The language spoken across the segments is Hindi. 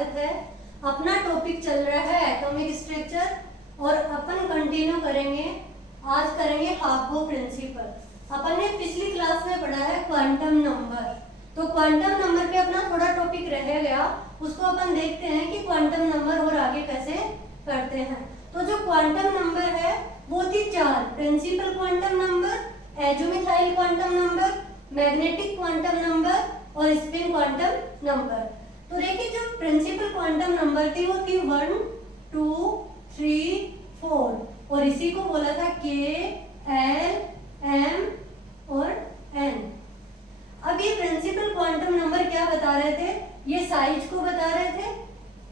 स्वागत है। अपना टॉपिक चल रहा है एटॉमिक स्ट्रक्चर और अपन कंटिन्यू करेंगे। आज करेंगे हाफ-बो प्रिंसिपल। अपन ने पिछली क्लास में पढ़ा है क्वांटम नंबर, तो क्वांटम नंबर पे अपना थोड़ा टॉपिक रह गया, उसको अपन देखते हैं कि क्वांटम नंबर और आगे कैसे करते हैं। तो जो क्वांटम नंबर है वो थी 4: principal quantum number, azimuthal quantum number, magnetic quantum number और स्पिन क्वांटम नंबर। तो देखिए जो प्रिंसिपल क्वांटम नंबर थी वो थी 1, 2, 3, 4 और इसी को बोला था K, L, M और N। अब ये प्रिंसिपल क्वांटम नंबर क्या बता रहे थे? ये साइज को बता रहे थे,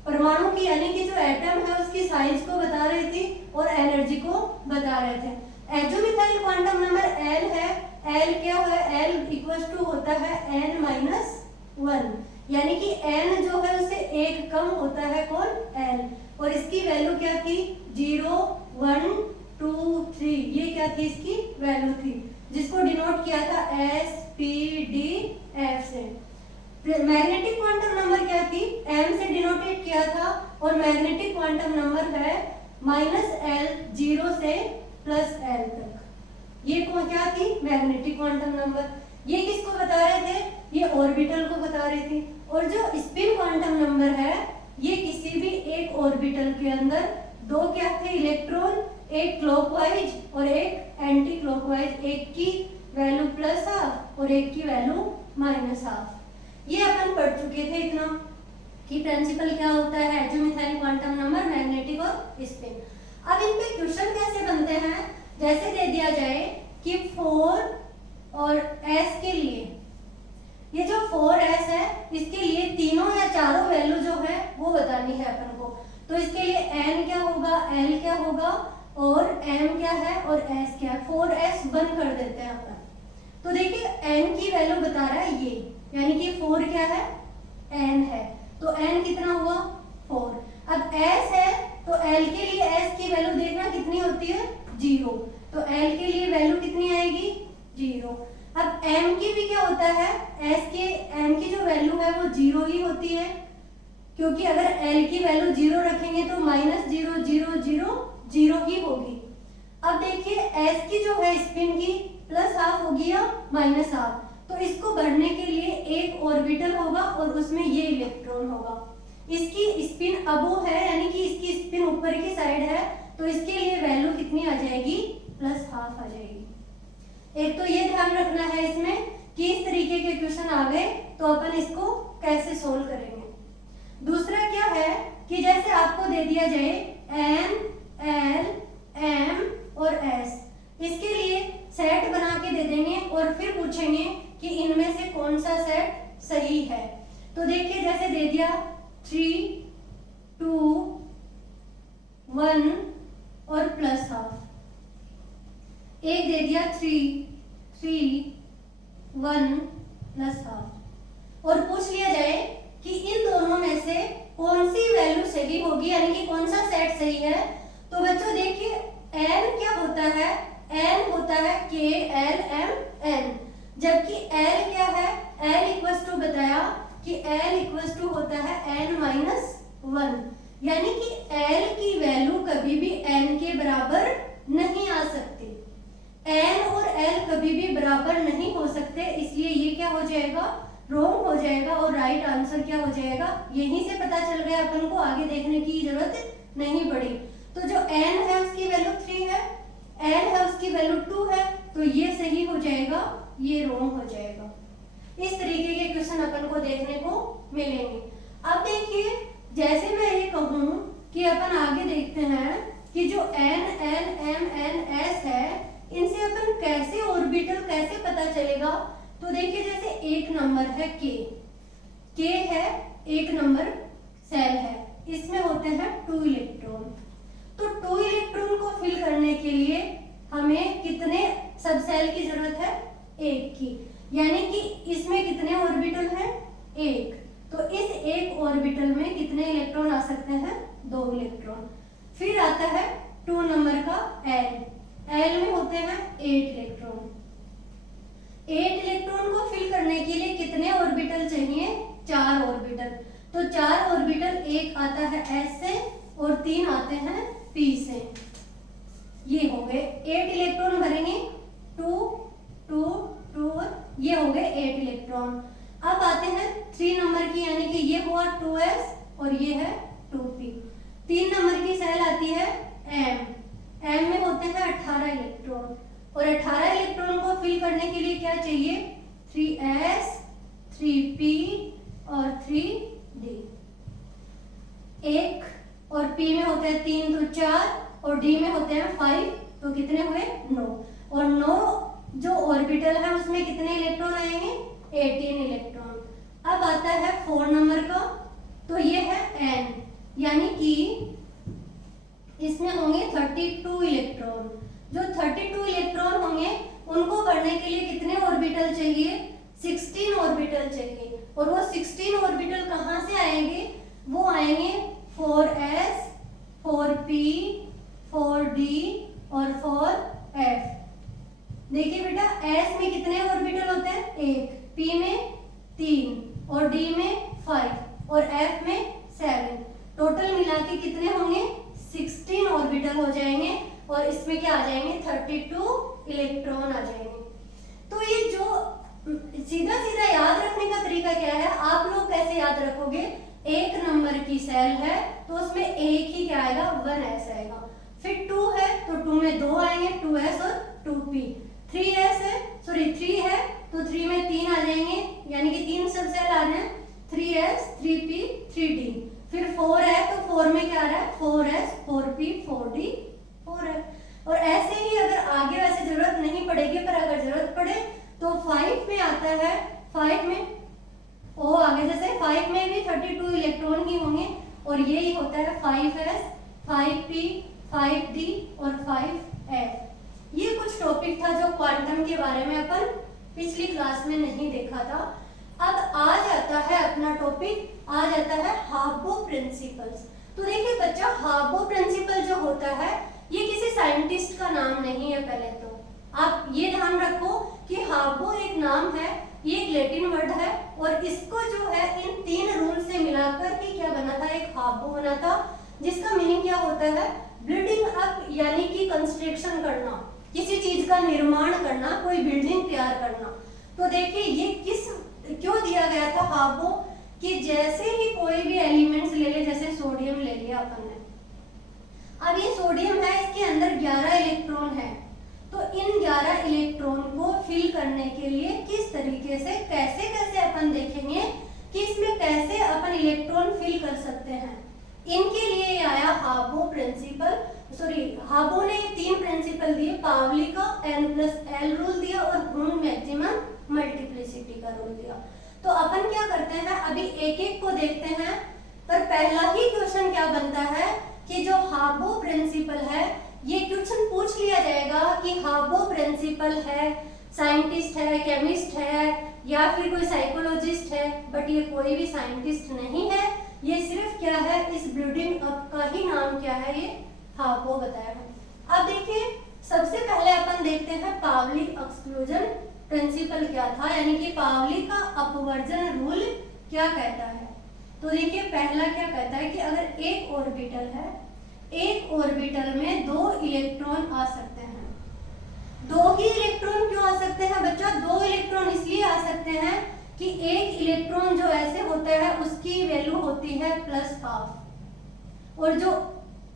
परमाणु की यानी कि जो एटम है उसकी साइज को बता रही थी और एनर्जी को बता रहे थे। एज़ोमिथाइल क्वांटम नंबर L है। L क्या है? L इक्वल टू होता है n-1, यानी कि n जो है उससे एक कम होता है कौन? L। और इसकी वैल्यू क्या थी? 0, 1, 2, 3, ये क्या थी? इसकी वैल्यू थी, जिसको डिनोट किया था S, P, D, F से। मैग्नेटिक क्वांटम नंबर क्या थी? M से डिनोटेड किया था और मैग्नेटिक क्वांटम नंबर है -L, 0 से +L तक। ये क्या थी? Magnetic quantum number. ये किसको बता रहे थे? ये ऑर्बिटल को बता रही थी। और जो स्पिन क्वांटम नंबर है ये किसी भी एक ऑर्बिटल के अंदर दो क्या थे? इलेक्ट्रॉन, एक क्लॉकवाइज और एक एंटी क्लॉकवाइज, एक की वैल्यू +½ और एक की वैल्यू -½ ये अपन पढ़ चुके थे इतना कि प्रिंसिपल क्या होता है, एज़ोमिथाइल क्वांटम नंबर, मैग्नेटिक और स्पिन। अब इन पे क्वेश्चन कैसे बनते हैं? जैसे दे दिया जाए कि 4 और S के लिए, ये जो 4S है इसके लिए तीनों या चारों वैल्यू जो है वो बतानी है अपन को। तो इसके लिए N क्या होगा, L क्या होगा और M क्या है और S क्या है। 4S बंद कर देते हैं अपन। तो देखिए N की वैल्यू बता रहा है ये, यानी कि 4 क्या है? N है। तो N कितना हुआ? 4। अब S है तो L के लिए S की वैल्यू देखना कितनी होती है? 0। तो L के लिए वैल्यू कितनी आएगी? 0। अब M की भी क्या होता है? M की जो वैल्यू है वो 0 ही होती है, क्योंकि अगर L की वैल्यू 0 रखेंगे तो -0, 0, 0, 0 ही होगी। अब देखिए S की जो है स्पिन की +½ होगी या -½ तो इसको बढ़ने के लिए एक ऑर्बिटल होगा और उसमें ये इलेक्ट्रॉन होगा। इसकी स्पिन अबो है, यानी कि इसकी स्पिन ऊपर की साइड है, तो इसके लिए वैल्यू कितनी आ जाएगी? +½ आ जाएगी। एक तो ये ध्यान रखना है इसमें कि इस तरीके के क्वेश्चन आ गए तो अपन इसको कैसे सोल्व करेंगे। दूसरा क्या है कि जैसे आपको दे दिया जाए N, L, M और S, इसके लिए सेट बना के दे देंगे और फिर पूछेंगे कि इनमें से कौन सा सेट सही है। तो देखिए जैसे दे दिया 3, 2, 1 और +½ एक दे दिया 3, 1 +½ और पूछ लिया जाए कि इन दोनों में से कौन सी वैल्यू सही होगी, यानी कि कौन सा सेट सही है। तो बच्चों देखिए N क्या होता है? N होता है K, L, M, N, जबकि L क्या है? L इक्वल्स टू बताया कि L इक्वल्स टू होता है n-1, यानी कि L की वैल्यू कभी भी N के बराबर नहीं आ सकती। N और L कभी भी बराबर नहीं हो सकते, इसलिए ये क्या हो जाएगा? रॉन्ग हो जाएगा और राइट आंसर क्या हो जाएगा? यहीं से पता चल गया अपन को, आगे देखने की जरूरत नहीं पड़ी। तो जो N है उसकी वैल्यू 3 है, L है उसकी वैल्यू 2 है, तो ये सही हो जाएगा, ये रॉन्ग हो जाएगा। इस तरीके के क्वेश्चन अपन को देखने को मिलेंगे। अब देखिए जैसे मैं ये कहूँ कि अपन आगे देखते हैं कि जो N, L, M, N, S है इनसे अपन कैसे ऑर्बिटल कैसे पता चलेगा। तो देखिए जैसे एक नंबर है K है, एक नंबर सेल है, इसमें होते हैं 2 इलेक्ट्रॉन। तो 2 इलेक्ट्रॉन को फिल करने के लिए हमें कितने सब सेल की जरूरत है? 1 की, यानी कि इसमें कितने ऑर्बिटल हैं? 1। तो इस एक ऑर्बिटल में कितने इलेक्ट्रॉन आ सकते हैं? 2 इलेक्ट्रॉन। फिर आता है 2 नंबर का L में होते हैं 8 इलेक्ट्रॉन। 8 इलेक्ट्रॉन को फिल करने के लिए कितने ऑर्बिटल चाहिए? 4 ऑर्बिटल। तो 4 ऑर्बिटल, एक आता है S से और 3 आते हैं P से। ये हो गए 8 इलेक्ट्रॉन भरेंगे, 2 2 2 और ये हो गए 8 इलेक्ट्रॉन। अब आते हैं 3 नंबर की, यानी कि ये हुआ 2s और ये है 2p। 3 नंबर की सेल आती है M में होते हैं 18 इलेक्ट्रॉन और 18 इलेक्ट्रॉन को फिल करने के लिए क्या चाहिए, 3s 3p और 3d। 1 और p में होते हैं 3 तो 4 और d में होते हैं 5 तो कितने हुए 9। और 9 जो ऑर्बिटल है उसमें कितने इलेक्ट्रॉन आएंगे, 18 इलेक्ट्रॉन। अब आता है 4 नंबर का, तो ये है n, यानी कि इसमें होंगे 32 इलेक्ट्रॉन। जो 32 इलेक्ट्रॉन होंगे उनको बढ़ने के लिए कितने ऑर्बिटल चाहिए, 16 ऑर्बिटल चाहिए। और वो 16 ऑर्बिटल कहाँ से आएंगे, वो आएंगे 4s 4p 4d और 4f। देखिए बेटा, s में कितने ऑर्बिटल होते हैं, 1, p में 3 और d में 5 और f में 7। टोटल मिला के कितने होंगे, 16 ऑर्बिटल हो जाएंगे और इसमें क्या आ जाएंगे, 32 इलेक्ट्रॉन आ जाएंगे। तो ये जो सीधा सीधा याद रखने का तरीका क्या है, आप लोग कैसे याद रखोगे, 1 नंबर की सेल है तो उसमें एक ही क्या आएगा, 1s आएगा। फिर 2 है तो 2 में 2 आएंगे, 2s और 2p। 3s है, सॉरी 3 है तो 3 में 3 आ जाएंगे, यानी कि 3 सब सेल आ रहे हैं, 3s 3p 3d। फिर 4 है तो 4 में क्या आ रहा है, 4s 4p 4d 4f। और ऐसे ही अगर आगे वैसे जरूरत नहीं पड़ेगी, पर अगर जरूरत पड़े तो 5 में आता है, 5 में ओ आगे, जैसे 5 में भी 32 इलेक्ट्रॉन ही होंगे और यही होता है 5s 5p 5d और 5f। ये कुछ टॉपिक था जो क्वांटम के बारे में अपन पिछली क्लास में नहीं देखा था। अब आ जाता है अपना टॉपिक, आ जाता है हार्बो प्रिंसिपल्स। तो देखिए बच्चा, हार्बो प्रिंसिपल जो होता है ये किसी साइंटिस्ट का नाम नहीं है। पहले तो आप ये ध्यान रखो कि हार्बो एक नाम है, ये एक लैटिन वर्ड है और इसको जो है इन 3 रूल से मिलाकर के क्या बना था, एक हार्बो बना था, जिसका मीनिंग क्या होता है, बिल्डिंग अप, यानी कि कंस्ट्रक्शन करना, किसी चीज का निर्माण करना, कोई बिल्डिंग तैयार करना। तो देखिए ये क्यों दिया गया था हार्बो, कि जैसे ही कोई भी एलिमेंट्स ले ले, जैसे सोडियम ले लिया अपन ने, अब ये सोडियम है, इसके अंदर 11 इलेक्ट्रॉन है, तो इन 11 इलेक्ट्रॉन को फिल करने के लिए किस तरीके से, कैसे कैसे अपन देखेंगे कि इसमें कैसे अपन इलेक्ट्रॉन फिल कर सकते हैं। इनके लिए आया हार्बो प्रिंसिपल, सॉरी हार्बो ने 3 प्रिंसिपल दिए, पावली का n+l रूल दिया और वुंड मैक्सिमम मल्टीप्लिसिटी का रूल दिया। तो अपन क्या करते हैं, अभी एक एक को देखते हैं, पर पहला ही क्वेश्चन क्या बनता है कि जो हार्बो प्रिंसिपल है, ये क्वेश्चन पूछ लिया जाएगा कि हार्बो प्रिंसिपल है, साइंटिस्ट है, केमिस्ट है या फिर कोई साइकोलॉजिस्ट है, बट ये कोई भी साइंटिस्ट नहीं है, ये सिर्फ क्या है, इस बिल्डिंग अप का ही नाम क्या है, ये हार्बो बताया है। अब देखिए सबसे पहले अपन देखते हैं पावली एक्सक्लूजन प्रिंसिपल क्या था, यानी कि पावली का अपवर्जन रूल क्या कहता है। तो देखिए पहला क्या कहता है कि अगर एक ऑर्बिटल है, एक ऑर्बिटल में 2 इलेक्ट्रॉन आ सकते हैं। 2 ही इलेक्ट्रॉन क्यों आ सकते हैं बच्चा, 2 इलेक्ट्रॉन इसलिए आ सकते हैं कि एक इलेक्ट्रॉन जो ऐसे होता है उसकी वैल्यू होती है +12, और जो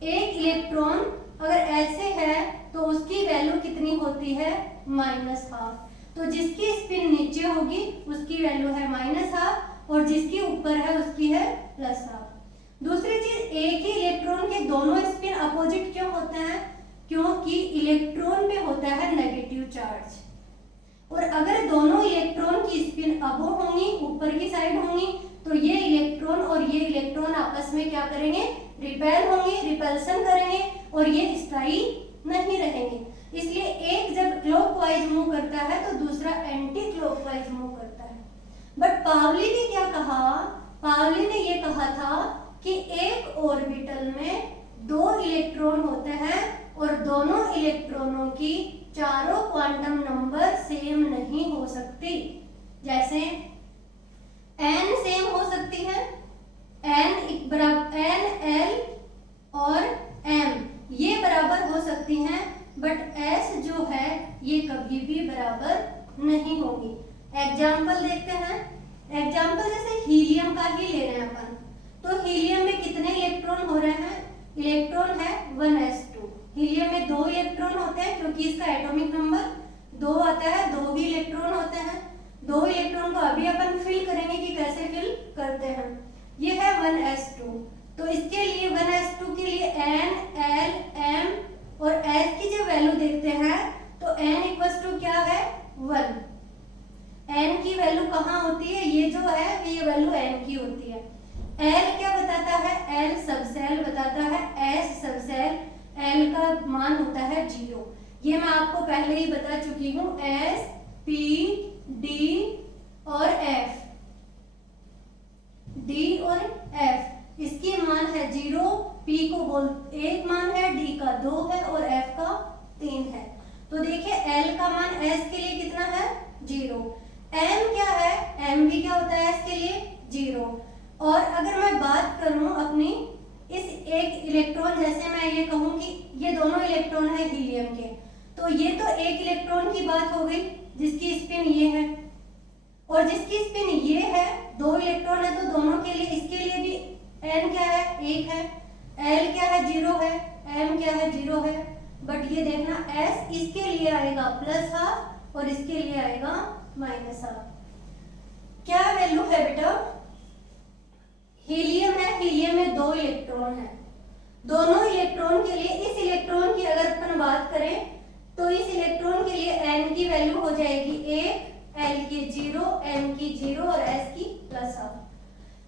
एक इलेक्ट्रॉन अगर ऐसे है तो उसकी वैल्यू कितनी होती है, -12। तो जिसकी स्पिन नीचे होगी उसकी वैल्यू है -12 और जिसकी ऊपर है उसकी है +12। दूसरी चीज, एक ही इलेक्ट्रॉन के दोनों स्पिन अपोजिट क्यों होते हैं, क्योंकि इलेक्ट्रॉन पे होता है नेगेटिव चार्ज, और अगर दोनों इलेक्ट्रॉन की स्पिन अबो होंगी, ऊपर की साइड होंगी, तो ये इलेक्ट्रॉन और ये इलेक्ट्रॉन आपस में क्या करेंगे, रिपेल होंगे, रिपल्सन करेंगे और ये स्थायी नहीं रहेंगे। इसलिए एक जब क्लॉकवाइज मूव करता है तो दूसरा एंटी क्लॉकवाइज मूव करता है। बट पावली ने क्या कहा, पावली ने ये कहा था कि एक ऑर्बिटल में 2 इलेक्ट्रॉन होते हैं और दोनों इलेक्ट्रॉनों की चारों क्वांटम नंबर सेम नहीं हो सकती। जैसे n सेम हो सकती है, ये कभी भी बराबर नहीं होगी। एग्जाम्पल देखते हैं। एग्जाम्पल जैसे हीलियम का ही ले रहे हैं अपन, तो हीलियम में कितने इलेक्ट्रॉन हो रहे हैं? इलेक्ट्रॉन है 1s2। हीलियम में 2 इलेक्ट्रॉन होते हैं क्योंकि इसका एटॉमिक नंबर 2 आता है, 2 भी इलेक्ट्रॉन होते हैं। 2 इलेक्ट्रॉन को अभी अपन फिल करेंगे कि कैसे फिल करते हैं। ये है 1s2, तो इसके लिए 1s2 के लिए n, l, m और s की जब वैल्यू देखते हैं तो n इक्वल्स टू क्या है? 1। n की वैल्यू कहाँ होती है? ये जो है ये वैल्यू n की होती है। l क्या बताता है? l सबसेल बताता है, s सबसेल, l का मान होता है 0। ये मैं आपको पहले ही बता चुकी हूँ। s, p, d और f, d और f, इसकी मान है 0। p को बोल 1 मान है, d का 2 है और f का 3 है। तो देखिए l का मान s के लिए कितना है? 0। m क्या है? m भी क्या होता है s के लिए? 0। और अगर मैं बात करूं अपनी इस एक इलेक्ट्रॉन, जैसे मैं ये कहूं कि ये दोनों इलेक्ट्रॉन है हीलियम के, तो ये तो एक इलेक्ट्रॉन की बात हो गई जिसकी स्पिन ये है, और जिसकी स्पिन ये है, 2 इलेक्ट्रॉन है, तो दोनों के लिए, इसके लिए भी n क्या है? 1 है, l क्या है? 0 है, m क्या है? 0 है। बट ये देखना s इसके लिए आएगा +½ और इसके लिए आएगा -½ क्या वैल्यू है बेटा? हीलियम है, हीलियम में 2 इलेक्ट्रॉन है। दोनों इलेक्ट्रॉन के लिए, इस इलेक्ट्रॉन की अगर अपन बात करें तो इस इलेक्ट्रॉन के लिए n की वैल्यू हो जाएगी 1, l की 0, m की 0 और s की +½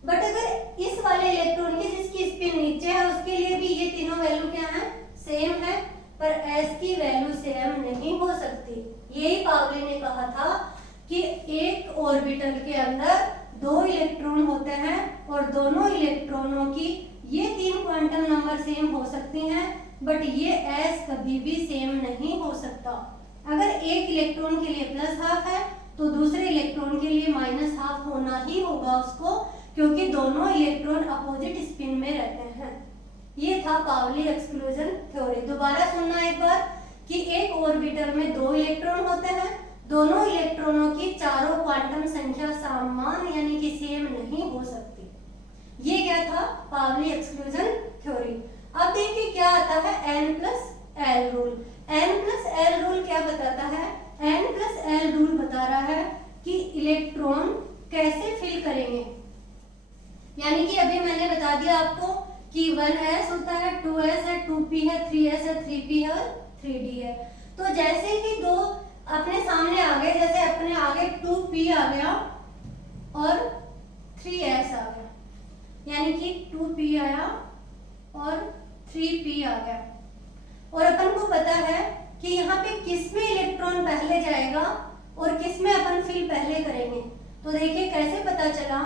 बट अगर इस वाले इलेक्ट्रॉन की जिसकी स्पिन नीचे है उसके लिए भी ये तीनों वैल्यू क्या है? सेम है, पर s की वैल्यू सेम नहीं हो सकती। यही पावली ने कहा था कि एक ऑर्बिटल के अंदर 2 इलेक्ट्रॉन होते हैं और दोनों इलेक्ट्रॉनों की ये 3 क्वांटम नंबर सेम हो सकती हैं, बट ये s कभी भी सेम नहीं हो सकता। अगर एक इलेक्ट्रॉन के लिए +½ है तो दूसरे इलेक्ट्रॉन के लिए -½ होना ही होगा उसको, क्योंकि दोनों इलेक्ट्रॉन अपोजिट स्पिन में रहते हैं। ये था पावली एक्सक्लूजन थ्योरी। दोबारा सुनना एक बार कि एक ऑर्बिटल में 2 इलेक्ट्रॉन होते हैं, दोनों इलेक्ट्रॉनों की चारों क्वांटम संख्या समान यानी कि सेम नहीं हो सकती। ये क्या था? पावली एक्सक्लूजन थ्योरी। अब देखिए क्या आता है? n+l rule. n+l रूल क्या बताता है? n+l रूल बता रहा है कि इलेक्ट्रॉन कैसे फिल करेंगे। यानी कि अभी मैंने बता दिया आपको कि 1s होता है, 2s है, 2p है, 3s है, 3p है और 3d है। तो जैसे ही 2 अपने सामने आ गए, जैसे अपने आगे 2p आ गया और 3s आ गया, यानी कि 2p आया और 3p आ गया, और अपन को पता है कि यहाँ पे किसमें इलेक्ट्रॉन पहले जाएगा और किसमें अपन फिल पहले करेंगे। तो देखिए कैसे पता चला।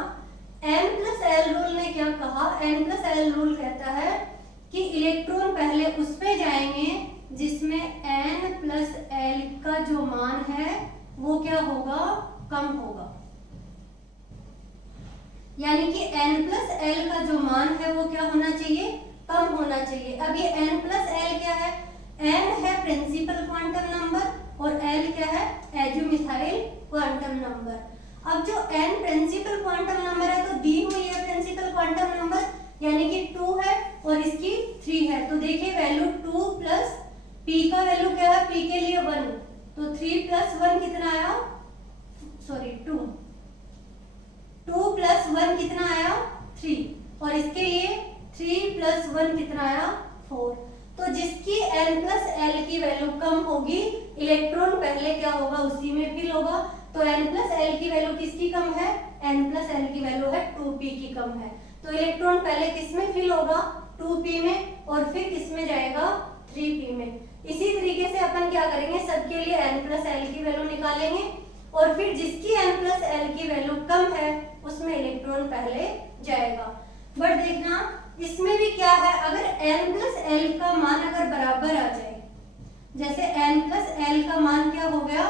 n+l रूल ने क्या कहा? n+l रूल कहता है कि इलेक्ट्रॉन पहले उसमें जाएंगे जिसमें n+l का जो मान है वो क्या होगा? कम होगा। यानी कि n+l का जो मान है वो क्या होना चाहिए? कम होना चाहिए। अब ये n+l क्या है? n है प्रिंसिपल क्वांटम नंबर और l क्या है? एज़ोमिथाइल क्वांटम नंबर। अब जो n प्रिंसिपल क्वांटम नंबर है तो दी हुई है प्रिंसिपल क्वांटम नंबर, यानी कि 2 है और इसकी 3 है। तो देखिए वैल्यू 2 प्लस p का वैल्यू क्या है? p के लिए 1, तो 3 + 1 कितना आया? सॉरी 2 + 1 कितना आया? 3, और इसके लिए 3 + 1 कितना आया? 4। तो जिसकी n+l की वैल्यू कम होगी, इलेक्ट्रॉन पहले क्या होगा? उसी में फिल होगा। तो n+l की वैल्यू किसकी कम है? n+l की वैल्यू है 2p की कम है। तो इलेक्ट्रॉन पहले किसमें फिल होगा? 2p में, और फिर किसमें जाएगा? 3p में। इसी तरीके से अपन क्या करेंगे? सबके लिए n+l की वैल्यू निकालेंगे और फिर जिसकी n+l की वैल्यू कम है उसमें इलेक्ट्रॉन पहले जाएगा। बट देखना इसमें भी क्या है, अगर n+l का मान अगर बराबर आ जाए, जैसे n+l का मान क्या हो गया?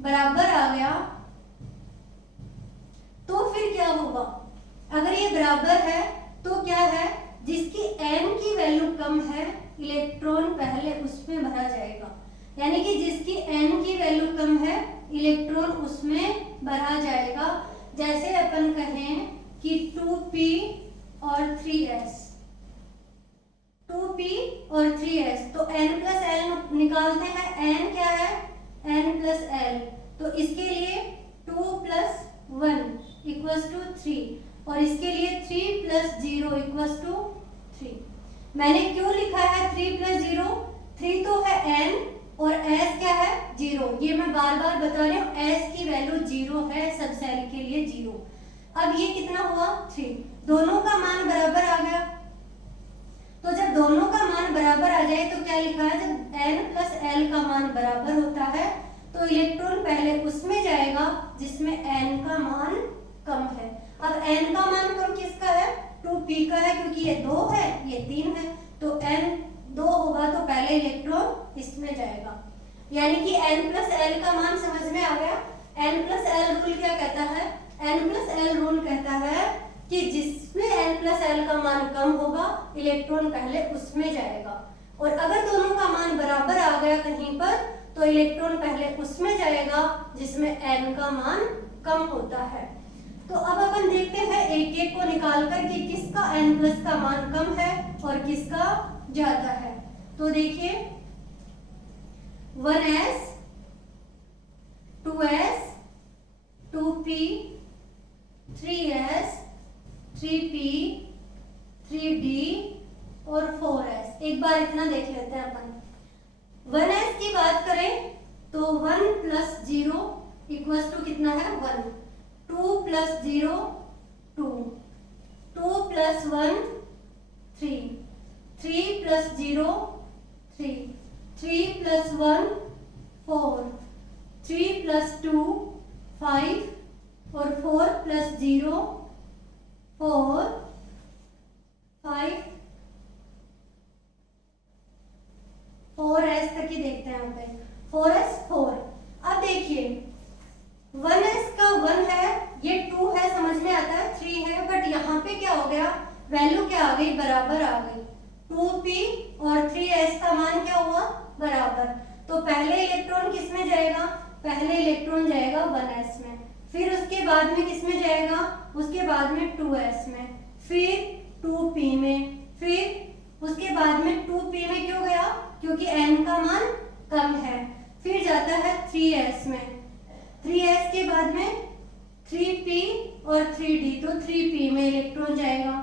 बराबर आ गया, तो फिर क्या होगा? अगर ये बराबर है तो क्या है? जिसकी n की वैल्यू कम है इलेक्ट्रॉन पहले उसमें भरा जाएगा, यानी कि जिसकी n की वैल्यू कम है, इलेक्ट्रॉन उसमें भरा जाएगा। जैसे अपन कहें कि 2p और 3s, 2p और 3s, तो n प्लस l निकालते हैं। n क्या है? n प्लस l, तो इसके लिए 2 प्लस 1 इक्वल्स टू 3 और इसके लिए 3 प्लस 0 इक्वल्स टू 3। मैंने क्यों लिखा है 3 प्लस 0? 3 तो है n और s क्या है? 0। ये मैं बार बार बता रही हूँ, s की वैल्यू 0 है, सब सेल के लिए 0। अब ये कितना हुआ? 3। दोनों का मान बराबर आ गया। तो जब दोनों का मान बराबर आ जाए तो क्या लिखा है? जब n प्लस l का मान बराबर होता है तो इलेक्ट्रॉन पहले उसमें जाएगा जिसमें n का मान कम है। अब n का मान कम किसका है? 2p का है, क्योंकि ये 2 है, ये 3 है, तो n 2 होगा तो पहले इलेक्ट्रॉन इसमें जाएगा। यानी कि n प्लस l का मान समझ में आ गया। n प्लस l रूल क्या कहता है? n प्लस l रूल कहता है कि जिसमें n प्लस l का मान कम होगा इलेक्ट्रॉन पहले उसमें जाएगा, और अगर दोनों का मान बराबर आ गया कहीं पर तो इलेक्ट्रॉन पहले उसमें जाएगा जिसमें n का मान कम होता है। तो अब अपन देखते हैं एक एक को निकाल कर कि किसका n प्लस का मान कम है और किसका ज्यादा है। तो देखिए 1s, 2s, 2p, 3s, 3p, 3d और 4s। एक बार इतना देख लेते हैं अपन। 1s की बात करें तो 1 प्लस 0 इक्वल्स टू कितना है? 1। 2 plus 0 2, 2 plus 1 3, 3 plus 0 3, 3 plus 1 4, 3 plus 2 5 और 4 प्लस 0 4 5 4s तक ही देखते हैं यहाँ पे। 4s 4। अब देखिए 1s का 1 है, ये 2 है, समझ में आता है 3 है, बट यहाँ पे क्या हो गया? वैल्यू क्या आ गई? बराबर आ गई। 2p और 3s का मान क्या हुआ? बराबर। तो पहले इलेक्ट्रॉन किस में जाएगा? पहले इलेक्ट्रॉन जाएगा 1s में, फिर उसके बाद में किस में जाएगा? उसके बाद में 2s में, फिर 2p में, फिर उसके बाद में 2p में क्यों गया? क्योंकि n का मान कम है। फिर जाता है 3s में, 3s के बाद में 3p और 3d, तो 3p में इलेक्ट्रॉन जाएगा।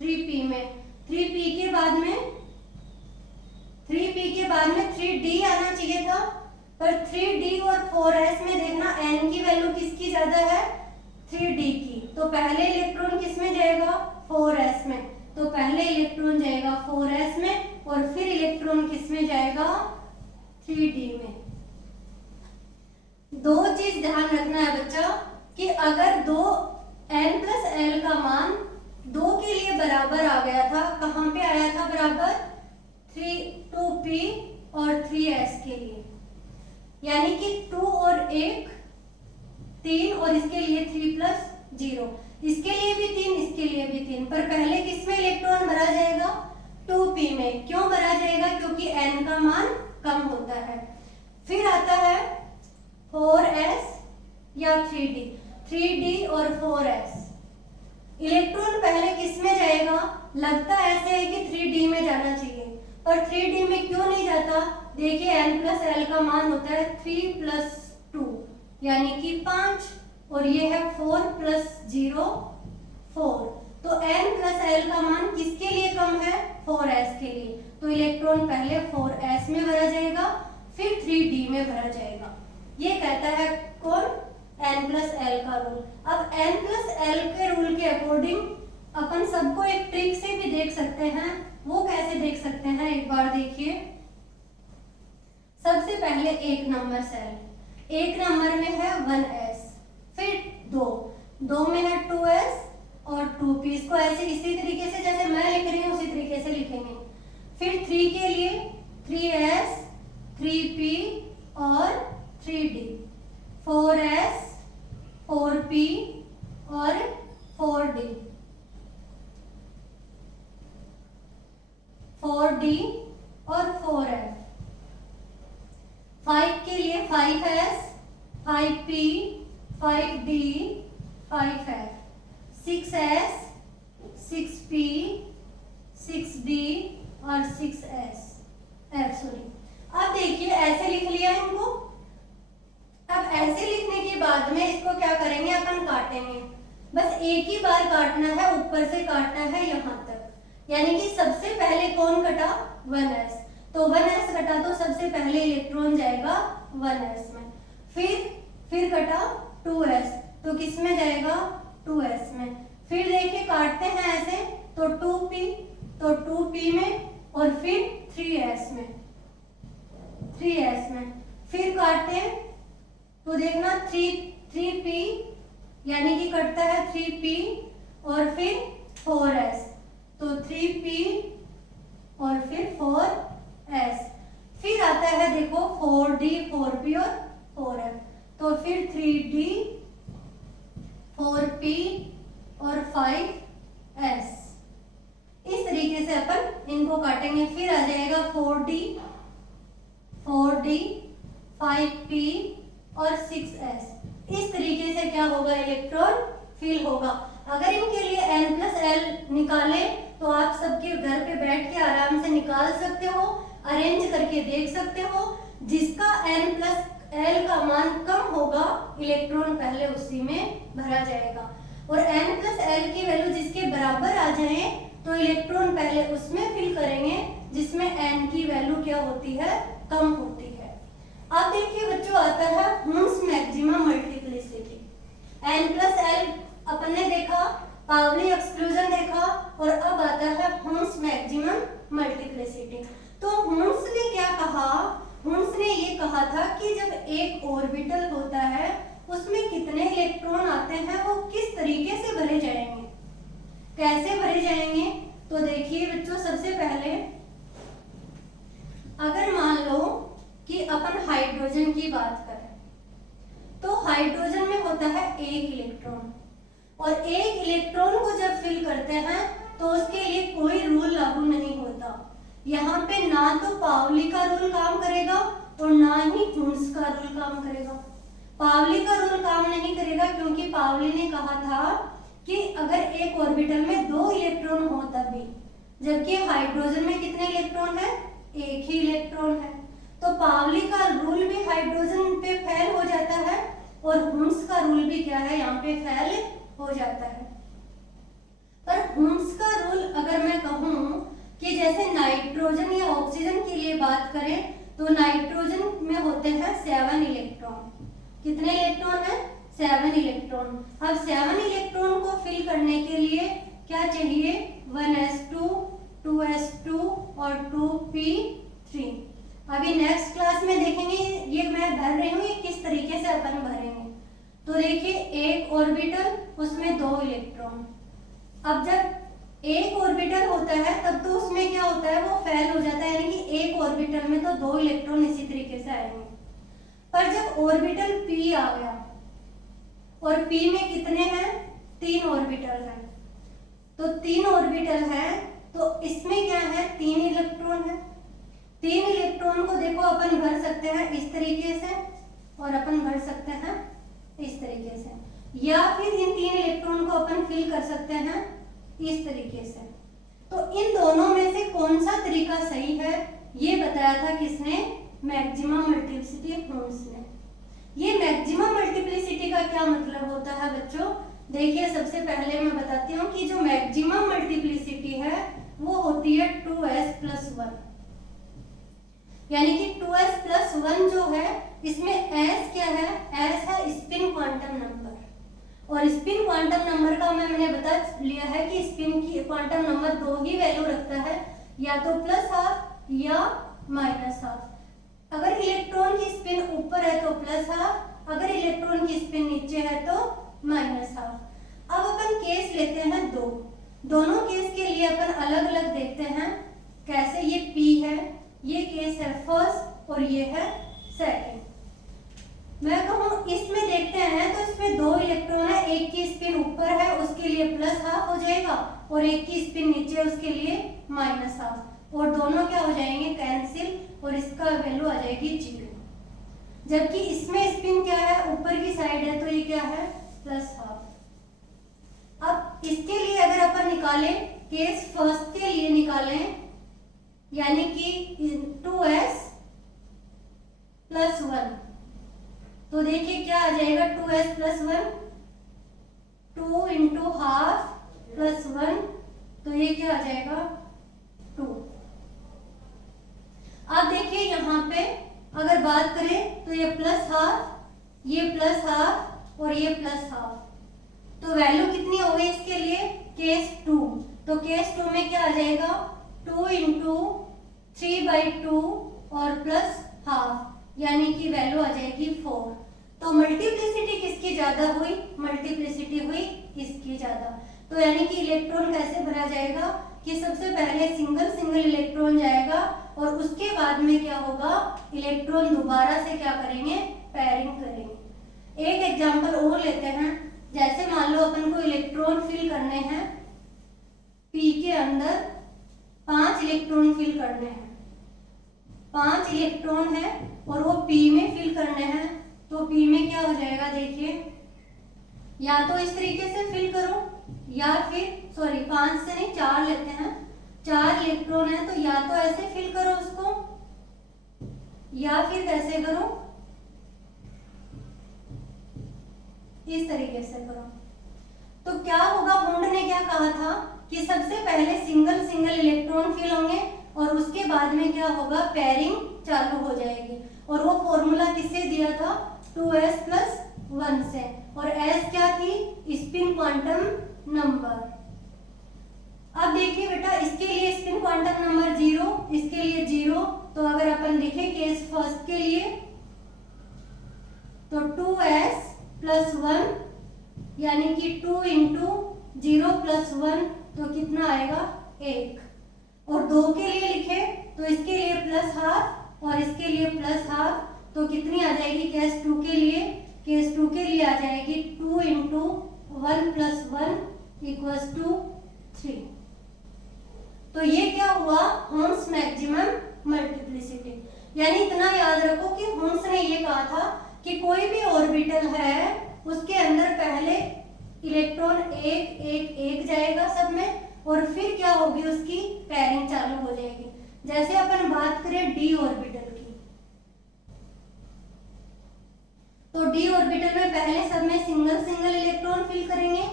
3p में, 3p के बाद में 3d आना चाहिए था, पर 3d और 4s में देखना n की वैल्यू किसकी ज्यादा है? 3d की। तो पहले इलेक्ट्रॉन किस में जाएगा? 4s में, तो पहले इलेक्ट्रॉन जाएगा 4s में और फिर इलेक्ट्रॉन किस में जाएगा? 3d में। दो चीज ध्यान रखना है बच्चा कि अगर दो n प्लस l का मान 2 के लिए बराबर आ गया था, कहाँ पे आया था बराबर? 2p और 3s के लिए, यानी कि 2 और 1 3 और इसके लिए 3 प्लस 0, इसके लिए भी 3, इसके लिए भी 3, पर पहले किस में इलेक्ट्रॉन भरा जाएगा? 2p में। क्यों भरा जाएगा? क्योंकि n का मान कम होता है। फिर आता है 4s या 3d, 3d और 4s। इलेक्ट्रॉन पहले किस में जाएगा? लगता ऐसे है कि 3d में जाना चाहिए, पर 3d में क्यों नहीं जाता? देखिए n प्लस l का मान होता है 3 प्लस 2 यानी कि 5, और ये है 4 प्लस 0 4, तो n प्लस l का मान किसके लिए कम है? 4s के लिए। तो इलेक्ट्रॉन पहले 4s में भरा जाएगा, फिर 3d में भरा जाएगा। ये कहता है कौन? n प्लस l का रूल। अब n प्लस l के रूल के अकॉर्डिंग अपन सबको एक ट्रिक से भी देख सकते हैं। वो कैसे देख सकते हैं? एक बार देखिए। सबसे पहले 1 नंबर सेल, 1 नंबर में है 1s, फिर 2 में है 2s और 2p। इसको ऐसे इसी तरीके से जैसे मैं लिख रही हूँ उसी तरीके से लिखेंगे। फिर 3 के लिए 3s, 3p और 3d, 4s, 4p और 4d, 4d और 4f। 5 के लिए 5s, 5p, 5d, 5f, 6s, 6p, 6d और 6s f सॉरी। अब देखिए ऐसे लिख लिया इनको। अब ऐसे लिखने के बाद में इसको क्या करेंगे, अपन काटेंगे। बस एक ही बार काटना है, ऊपर से काटना है यहाँ तक, यानी कि सबसे पहले कौन कटा, 1s, तो 1s कटा तो सबसे पहले इलेक्ट्रॉन जाएगा 1s में। फिर कटा 2s, तो किस में जाएगा, 2s में। फिर देखिए काटते हैं ऐसे, तो 2p, तो 2p में, और फिर 3s में, 3s में। फिर काटते हैं तो देखना 3p, यानी कि कटता है 3p और फिर 4s, तो 3p और फिर 4s। फिर आता है देखो 4d, 4p और 4f, तो फिर 3d, 4p और 5s। इस तरीके से अपन इनको काटेंगे। फिर आ जाएगा 4d, 5p और 6s। इस तरीके से क्या होगा, इलेक्ट्रॉन फिल होगा। अगर इनके लिए n+l निकालें तो आप सबके घर पे बैठ के आराम से निकाल सकते हो, अरेंज करके देख सकते हो। जिसका n+l का मान कम होगा, इलेक्ट्रॉन पहले उसी में भरा जाएगा, और n+l की वैल्यू जिसके बराबर आ जाए तो इलेक्ट्रॉन पहले उसमें फिल करेंगे जिसमें n की वैल्यू क्या होती है, कम होती है। अब देखिए बच्चों आता है हुन्स मैक्सिमम मल्टीप्लिसिटी। n+l अपन ने देखा, पावली एक्सक्लूजन देखा, और अब आता है हुन्स मैक्सिमम मल्टीप्लिसिटी। तो हुन्स ने क्या कहा, हुन्स ने ये कहा था कि जब एक ऑर्बिटल होता है उसमें कितने इलेक्ट्रॉन आते हैं वो किस तरीके से भरे जाएंगे, कैसे भरे जाएंगे। तो देखिए बच्चों, सबसे पहले अगर मान लो कि अपन हाइड्रोजन की बात करें, तो हाइड्रोजन में होता है एक इलेक्ट्रॉन, और एक इलेक्ट्रॉन को जब फिल करते हैं तो उसके लिए कोई रूल लागू नहीं होता। यहाँ पे ना तो पावली का रूल काम करेगा और ना ही हुन्स का रूल काम करेगा। पावली का रूल काम नहीं करेगा क्योंकि पावली ने कहा था कि अगर एक ऑर्बिटल में 2 इलेक्ट्रॉन हो तभी, जबकि हाइड्रोजन में कितने इलेक्ट्रॉन है, एक ही इलेक्ट्रॉन है। तो पावली का रूल भी हाइड्रोजन पे फेल हो जाता है, और हुन्स का रूल भी क्या है, यहाँ पे फेल हो जाता है। पर हुन्स का रूल अगर मैं कहूँ कि जैसे नाइट्रोजन या ऑक्सीजन के लिए बात करें, तो नाइट्रोजन में होते हैं 7 इलेक्ट्रॉन। कितने इलेक्ट्रॉन है, 7 इलेक्ट्रॉन। अब 7 इलेक्ट्रॉन को फिल करने के लिए क्या चाहिए, 1s2, 2s2 और 2p3। अभी नेक्स्ट क्लास में देखेंगे, ये मैं भर रही हूँ, ये किस तरीके से अपन भरेंगे। तो देखिए एक ऑर्बिटल, उसमें 2 इलेक्ट्रॉन। अब जब एक ऑर्बिटल होता है तब तो उसमें क्या होता है, वो फेल हो जाता है, यानी कि एक ऑर्बिटल में तो 2 इलेक्ट्रॉन इसी तरीके से आएंगे। पर जब ऑर्बिटल p आ गया, और p में कितने हैं, 3 ऑर्बिटल हैं, तो 3 ऑर्बिटल हैं, तो इसमें क्या है, 3 इलेक्ट्रॉन है। 3 इलेक्ट्रॉन को देखो अपन भर सकते हैं इस तरीके से, और अपन भर सकते हैं इस तरीके से, या फिर इन 3 इलेक्ट्रॉन को अपन फिल कर सकते हैं इस तरीके से। तो इन दोनों में से कौन सा तरीका सही है, ये बताया था किसने, मैक्सिमम मल्टीप्लिसिटी, हुन्स ने। ये मैक्सिमम मल्टीप्लिसिटी का क्या मतलब होता है बच्चों, देखिए सबसे पहले मैं बताती हूँ कि जो मैक्सिमम मल्टीप्लिसिटी है वो होती है 2s+1, यानी कि 2s+1 जो है, इसमें s क्या है, s है स्पिन क्वांटम नंबर, और स्पिन क्वांटम नंबर का मैंने बता लिया है कि स्पिन की क्वांटम नंबर 2 ही वैल्यू रखता है, या तो +½ या -½ अगर इलेक्ट्रॉन की स्पिन ऊपर है तो +½ अगर इलेक्ट्रॉन की स्पिन नीचे है तो -½ अब अपन केस लेते हैं 2, दोनों केस के लिए अपन अलग अलग देखते हैं कैसे। ये p है, ये केस है फर्स्ट और ये है सेकंड। मैं कहूँ इसमें देखते हैं तो इसमें 2 इलेक्ट्रॉन है, एक की स्पिन ऊपर है उसके लिए +½ हो जाएगा, और एक की स्पिन नीचे है उसके लिए -½ और दोनों क्या हो जाएंगे, कैंसिल, और इसका वैल्यू आ जाएगी 0। जबकि इसमें स्पिन क्या है, ऊपर की साइड है, तो ये क्या है +12। अब इसके लिए अगर अपन निकालें, केस फर्स्ट के लिए निकालें, यानी कि 2s + 1, तो देखिए क्या आ जाएगा 2s + 1, 2 × ½ + 1, तो ये क्या आ जाएगा 2। अब देखिए यहाँ पे अगर बात करें तो ये +½ ये +½ और ये +½ तो वैल्यू कितनी हो गई इसके लिए, केस 2। तो केस 2 में क्या आ जाएगा 2 × 3/2 और +½ यानी कि वैल्यू आ जाएगी 4। तो मल्टीप्लिसिटी किसकी ज्यादा हुई, मल्टीप्लिसिटी हुई इसकी ज्यादा। तो यानी कि इलेक्ट्रॉन कैसे भरा जाएगा कि सबसे पहले सिंगल इलेक्ट्रॉन जाएगा और उसके बाद में क्या होगा, इलेक्ट्रॉन दोबारा से क्या करेंगे, पेयरिंग करेंगे। एक एग्जांपल और लेते हैं, जैसे मान लो अपन को इलेक्ट्रॉन फिल करने हैं, P के अंदर 5 इलेक्ट्रॉन फिल करने हैं, 5 इलेक्ट्रॉन है और वो P में फिल करने हैं, तो P में क्या हो जाएगा, देखिए या तो इस तरीके से फिल करो या फिर 5 से नहीं 4 लेते हैं, 4 इलेक्ट्रॉन है तो या तो ऐसे फिल करो उसको या फिर कैसे करो, इस तरीके से करो। तो क्या होगा, हुंड ने क्या कहा था कि सबसे पहले सिंगल इलेक्ट्रॉन फिल होंगे और उसके बाद में क्या होगा, पेयरिंग चालू हो जाएगी। और वो फॉर्मूला किससे दिया था, 2s + 1 से, और s क्या थी, स्पिन क्वांटम नंबर। अब देखिए बेटा, इसके लिए स्पिन क्वांटम नंबर 0, इसके लिए 0, तो अगर अपन देखें केस फर्स्ट के लिए तो 2s + 1 यानी कि 2 × 0 + 1 तो कितना आएगा 1। और 2 के लिए लिखे तो इसके लिए +½ और इसके लिए +½ तो कितनी आ जाएगी केस 2 के लिए, केस 2 के लिए आ जाएगी 2 × 1 + 1 = 3। तो ये क्या हुआ, हॉर्न्स मैक्सिमम मल्टीप्लिसिटी। यानी इतना याद रखो कि हॉर्न्स ने ये कहा था कि कोई भी ऑर्बिटल है उसके अंदर पहले इलेक्ट्रॉन एक जाएगा सब में, और फिर क्या होगी, उसकी पेयरिंग चालू हो जाएगी। जैसे अपन बात करें d ऑर्बिटल की, तो d ऑर्बिटल में पहले सब में सिंगल इलेक्ट्रॉन फिल करेंगे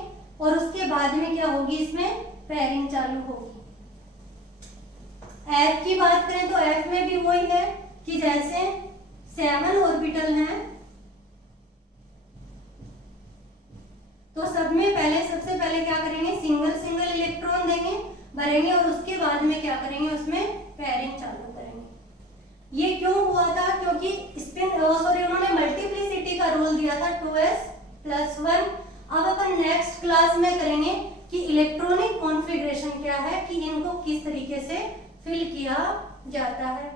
और उसके बाद में क्या होगी, इसमें पेयरिंग चालू होगी। f की बात करें तो f में भी वही है कि जैसे 7 ऑर्बिटल हैं तो सब में सबसे पहले क्या करेंगे, सिंगल इलेक्ट्रॉन देंगे, भरेंगे और उसके बाद में क्या करेंगे, उसमें पेयरिंग चालू करेंगे। ये क्यों हुआ था, क्योंकि उन्होंने मल्टीप्लिसिटी का रूल दिया था 2s + 1। अब अपन नेक्स्ट क्लास में करेंगे कि इलेक्ट्रॉनिक कॉन्फ़िगरेशन क्या है, कि इनको किस तरीके से फिल किया जाता है।